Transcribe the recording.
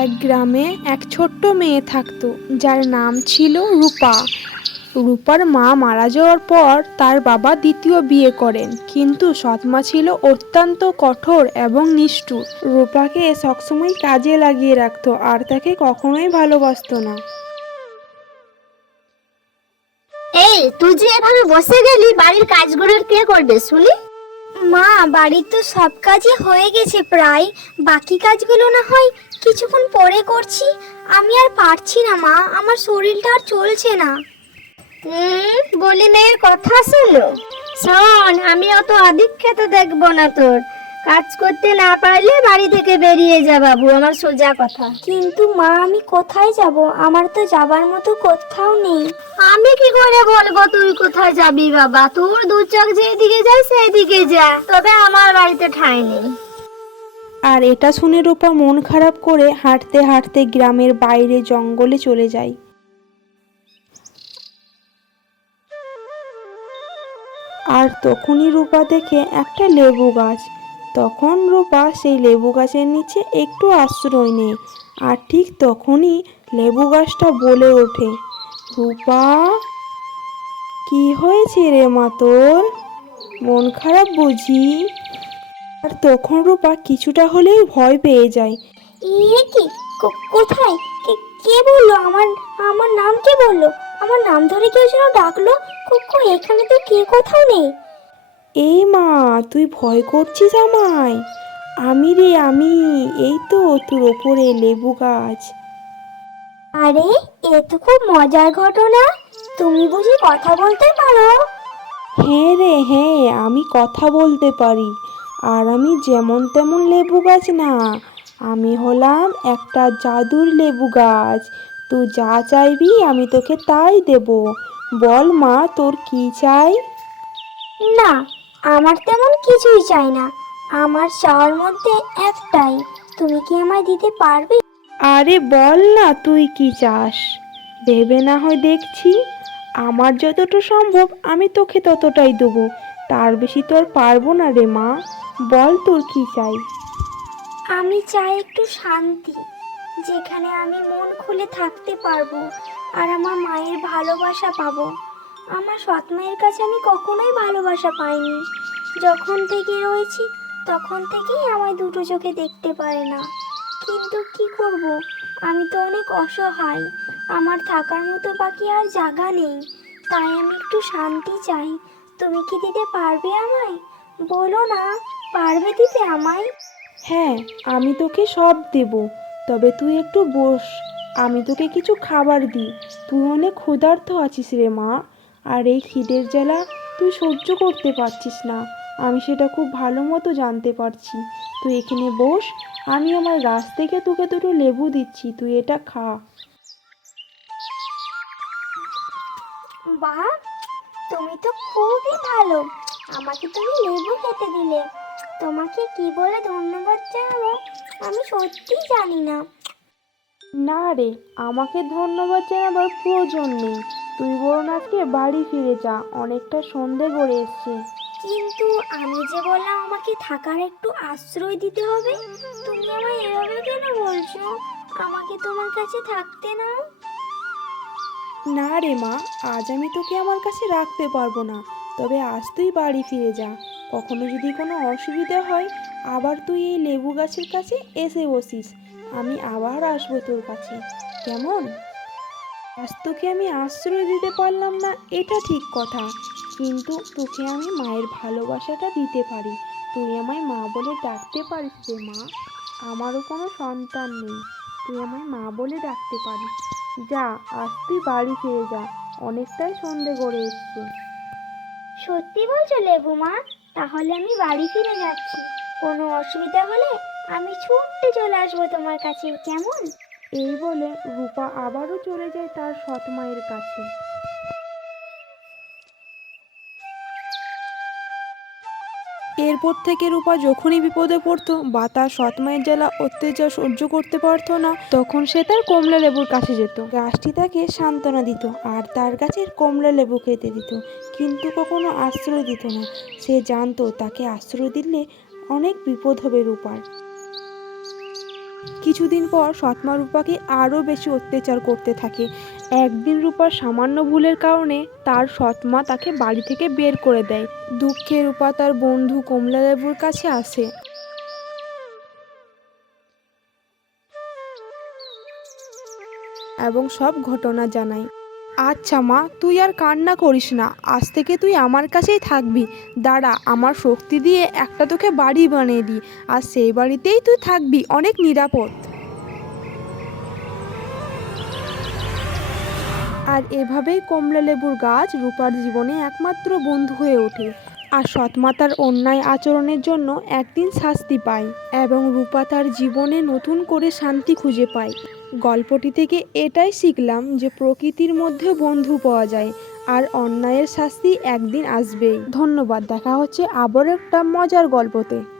এক গ্রামে এক ছোট্ট মেয়ে থাকতো, যার নাম ছিল রূপা। রূপার মা মারা যাওয়ার পর তার বাবা দ্বিতীয় বিয়ে করেন, কিন্তু সৎমা ছিল অত্যন্ত কঠোর এবং নিষ্ঠুর। রূপাকে সবসময় কাজে লাগিয়ে রাখতো আর তাকে কখনোই ভালোবাসতো না। এই, তুই যে এভাবে বসে গেলি, বাড়ির কাজগুলো কে করবে শুনি? মা, বাড়ির তো সব কাজই হয়ে গেছে প্রায়। বাকি কাজগুলো না হয় কিছুক্ষণ পরে করছি। আমি আর পারছি না মা, আমার শরীরটা আর চলছে না। বলি মেয়ের কথা শুনো। শোন, আমি অত আধিক্যত দেখবো না তোর। কাজ করতে না পারলে বাড়ি থেকে বেরিয়ে যা বাবু, আমার সোজা কথা। কিন্তু মা, আমি কোথায় যাব? আমার তো যাবার মতো কোথাও নেই। আমি কি করে বলবো তুই কোথায় যাবি বাবা? তোর দু চোখ যেদিকে যায় সেদিকে যা, তবে আমার বাড়িতে ঠাঁই নেই। আর এটা শুনে রূপা মন খারাপ করে হাঁটতে হাঁটতে গ্রামের বাইরে জঙ্গলে চলে যায়। আর তখনই রূপা দেখে একটা লেবু গাছ। তখন রূপা সেই লেবু গাছের নিচে একটু আশ্রয় নেয়। আর ঠিক তখনই লেবু গাছটা বলে ওঠে, রূপা, কি হয়েছে রে মা তোর? মন খারাপ বুঝি? আর তখন রূপা কিছুটা হলেও ভয় পেয়ে যায়। কি? কোথায়? কে বললো আমার আমার নাম? কে বললো আমার নাম ধরে? কেউ যেন ডাকলো। এখানে তো কে কোথাও নেই। এই মা, তুই ভয় করছিস আমায়? আমি রে, আমি, এই তো তোর ওপরে লেবু গাছ। আরে, এ তো খুব মজার ঘটনা। তুমি বুঝি কথা বলতে পারো? হ্যাঁ রে, হ্যাঁ, আমি কথা বলতে পারি। আর আমি যেমন তেমন লেবু গাছ না, আমি হলাম একটা জাদুর লেবু গাছ। তুই যা চাইবি আমি তোকে তাই দেব। বল মা, তোর কি চাই? না, আমার তেমন কিছুই চাই না। আমার চাওয়ার মধ্যে একটাই, তুমি কি আমায় দিতে পারবে? আরে বল না, তুই কি চাস? ভেবে না হয় দেখছি। আমার যতটা সম্ভব আমি তোকে ততটাই দেবো। তার বেশি তো আর পারবো না রে মা। বল তোর কি চাই? আমি চাই একটু শান্তি, যেখানে আমি মন খুলে থাকতে পারবো আর আমার মায়ের ভালোবাসা পাবো। আমার সৎ মায়ের কাছে আমি কখনোই ভালোবাসা পাইনি। যখন থেকে রয়েছি তখন থেকেই আমায় দুটো চোখে দেখতে পারে না। কিন্তু কি করব, আমি তো অনেক অসহায়। আমার থাকার মতো বাকি আর জায়গা নেই। তাই আমি একটু শান্তি চাই। তুমি কি দিতে পারবে আমায়? বলো না, পারবে দিতে আমায়? হ্যাঁ, আমি তোকে সব দেব। তবে তুই একটু বস, আমি তোকে কিছু খাবার দিই। তুই অনেক ক্ষুধার্ত আছিস রে মা। আর এই খিদের জ্বালা তুই সহ্য করতে পারছিস না, আমি সেটা খুব ভালো মতো জানতে পারছি। তুই এখানে বস, আমি আমার গাছ থেকে তোকে দুটো লেবু দিচ্ছি, তুই এটা খা। বাহ, তুমি তো খুবই ভালো। আমাকে তুমি লেবু খেতে দিলে। তোমাকে কি বলে ধন্যবাদ জানাবো আমি সত্যি জানি না। না রে, আমাকে ধন্যবাদ জানাবার প্রয়োজন নেই। তুই বরং আজকে বাড়ি ফিরে যা, অনেকটা সন্ধে গড়ে এসছে। কিন্তু আমি যে বললাম আমাকে থাকার একটু আশ্রয় দিতে হবে, তুমি আমায় এভাবে কেন বলছো? আমাকে তোমার কাছে থাকতে নাও। না রে মা, আজ আমি তোকে আমার কাছে রাখতে পারবো না। তবে আজ তুই বাড়ি ফিরে যা। কখনো যদি কোনো অসুবিধা হয়, আবার তুই এই লেবু গাছের কাছে এসে বসিস। আমি আবার আসবো তোর কাছে, কেমন? আজ তোকে আমি আশ্রয় দিতে পারলাম না, এটা ঠিক কথা, কিন্তু তোকে আমি মায়ের ভালোবাসাটা দিতে পারি। তুই আমায় মা বলে ডাকতে পারিস রে মা। আমারও কোনো সন্তান নেই, তুই আমায় মা বলে ডাকতে পারিস। যা, আজ তুই বাড়ি ফিরে যা, অনেকটাই সন্ধে গড়ে এসছে। সত্যি বলছো লেবু মা? তাহলে আমি বাড়ি ফিরে যাচ্ছি। কোনো অসুবিধা হলে আমি ছুটতে চলে আসবো তোমার কাছে, কেমন? এই বলে রূপা আবারও চলে যায় তার সৎ মায়ের কাছে। এরপর থেকে রূপা যখনই বিপদে পড়তো বা তার সৎ মায়ের জ্বালা অত্যাচার সহ্য করতে পারতো না, তখন সে তার কমলা লেবুর কাছে যেত। গাছটি তাকে সান্ত্বনা দিত আর তার গাছের কমলা লেবু খেতে দিত, কিন্তু কখনো আশ্রয় দিত না। সে জানতো তাকে আশ্রয় দিলে অনেক বিপদ হবে রূপার। কিছুদিন পর সৎমা রূপাকে আরও বেশি অত্যাচার করতে থাকে। একদিন রূপার সামান্য ভুলের কারণে তার সৎমা তাকে বাড়ি থেকে বের করে দেয়। দুঃখে রূপা তার বন্ধু কমলালেবুর কাছে আসে এবং সব ঘটনা জানায়। আচ্ছা মা, তুই আর কান্না করিস না, আজ থেকে তুই আমার কাছেই থাকবি। দাঁড়া, আমার শক্তি দিয়ে একটা তোকে বাড়ি বানিয়ে দিই, আর সেই বাড়িতেই তুই থাকবি, অনেক নিরাপদ। আর এভাবেই কমলালেবুর গাছ রূপার জীবনে একমাত্র বন্ধু হয়ে ওঠে। আর সৎমাতার অন্যায় আচরণের জন্য একদিন শাস্তি পায় এবং রূপা তার জীবনে নতুন করে শান্তি খুঁজে পায়। গল্পটি থেকে এটাই শিখলাম যে প্রকৃতির মধ্যে বন্ধু পাওয়া যায়, আর অন্যায়ের শাস্তি একদিন আসবেই। ধন্যবাদ, দেখা হচ্ছে আবার একটা মজার গল্পতে।